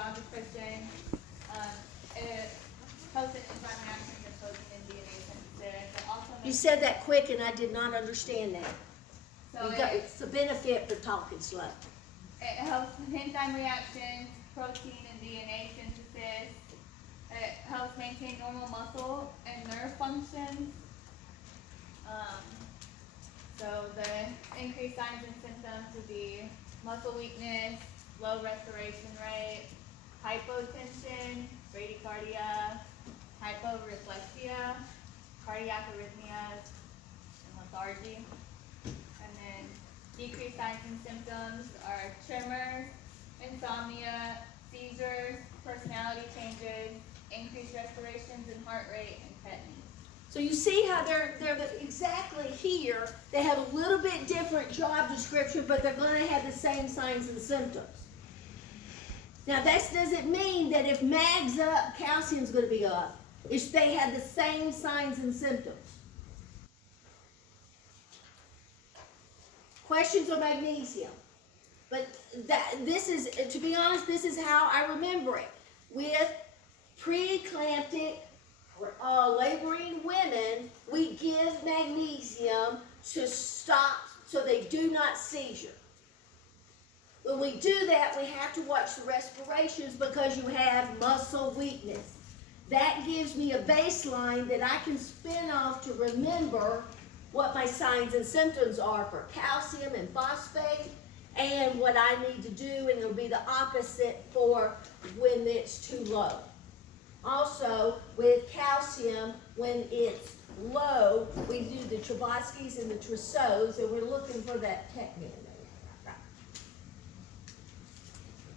job description. It helps with enzyme reactions and protein and DNA synthesis. It also You makes, said that quick and I did not understand that. so It's a benefit for talking slow. it helps with enzyme reactions, protein and DNA synthesis. It helps maintain normal muscle and nerve functions. So the increased signs and symptoms would be muscle weakness, low respiration rate, hypotension, bradycardia, hyporeflexia, cardiac arrhythmias, and lethargy. And then decreased signs and symptoms are tremors, insomnia, seizures, personality changes, increased respirations and heart rate, and tetany. So you see how they're exactly here, they have a little bit different job description, but they're gonna have the same signs and symptoms. Now that doesn't mean that if mag's up, calcium's gonna be up. If they have the same signs and symptoms. Questions on magnesium? But this is, to be honest, this is how I remember it. With preeclamptic laboring women, we give magnesium to stop so they do not seizure. When we do that, we have to watch the respirations because you have muscle weakness. That gives me a baseline that I can spin off to remember what my signs and symptoms are for calcium and phosphate and what I need to do, and it'll be the opposite for when it's too low. Also, with calcium, when it's low, we do the Trotsky's and the Trousseau's, and we're looking for that technique.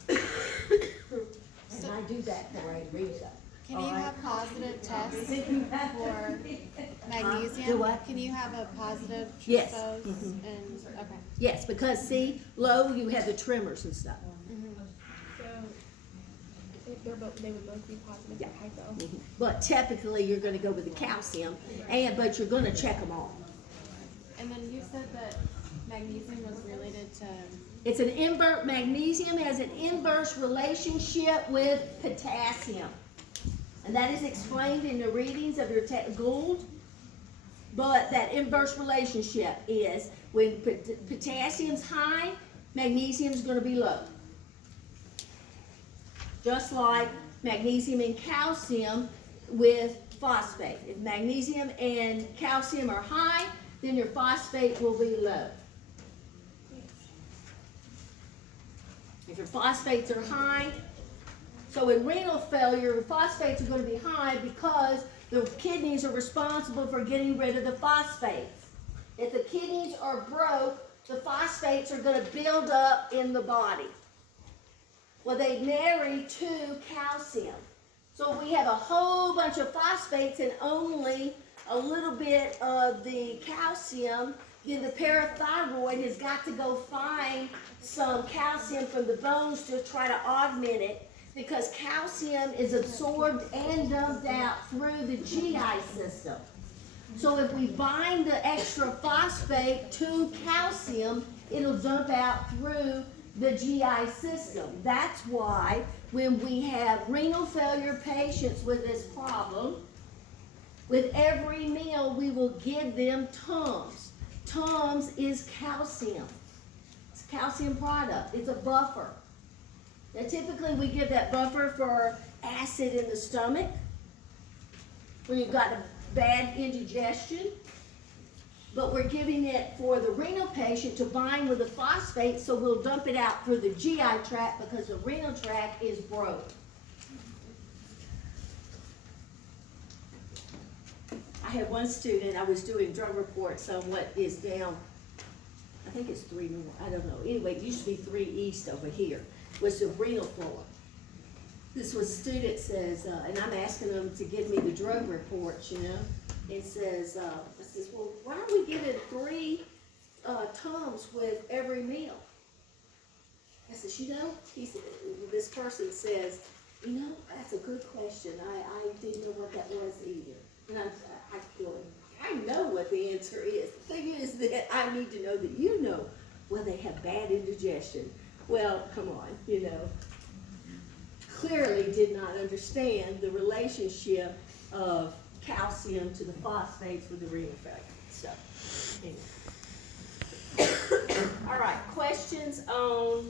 And I do that for a reason. Can you have positive tests for magnesium? Do what? Can you have a positive Yes. Trousseau's Mhm. and okay. Yes, because see, low, you have the tremors and stuff. So they would both be positive Yeah. for hypo. But typically, you're gonna go with the calcium, but you're gonna check them all. And then you said that magnesium was related to It's an inverse, magnesium has an inverse relationship with potassium. And that is explained in the readings of your Gould. But that inverse relationship is when potassium's high, magnesium's gonna be low. Just like magnesium and calcium with phosphate. If magnesium and calcium are high, then your phosphate will be low. If your phosphates are high, so in renal failure, phosphates are going to be high because the kidneys are responsible for getting rid of the phosphates. If the kidneys are broke, the phosphates are going to build up in the body. Well, they marry to calcium. So we have a whole bunch of phosphates and only a little bit of the calcium, then the parathyroid has got to go find some calcium from the bones to try to augment it, because calcium is absorbed and dumped out through the GI system. So if we bind the extra phosphate to calcium, it'll dump out through the GI system. That's why when we have renal failure patients with this problem, with every meal we will give them Tums. Tums is calcium. It's a calcium product. It's a buffer. Now typically we give that buffer for acid in the stomach, when you've got a bad indigestion, but we're giving it for the renal patient to bind with the phosphate, so we'll dump it out through the GI tract because the renal tract is broke. I had one student, I was doing drug reports on what is down, I think it's 3 north, I don't know. Anyway, it used to be 3 east over here, was the renal flora. This was student says, and I'm asking them to give me the drug reports, you know. It says, I says, well, why are we giving 3 Tums with every meal? I says, you know, this person says, you know, that's a good question. I didn't know what that was either. And I feel, I know what the answer is. The thing is that I need to know that you know. Well, they have bad indigestion. Well, come on, you know. clearly did not understand the relationship of calcium to the phosphates with the renal failure. So, anyway. All right, questions on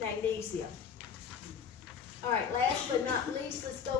magnesium? All right, last but not least, let's go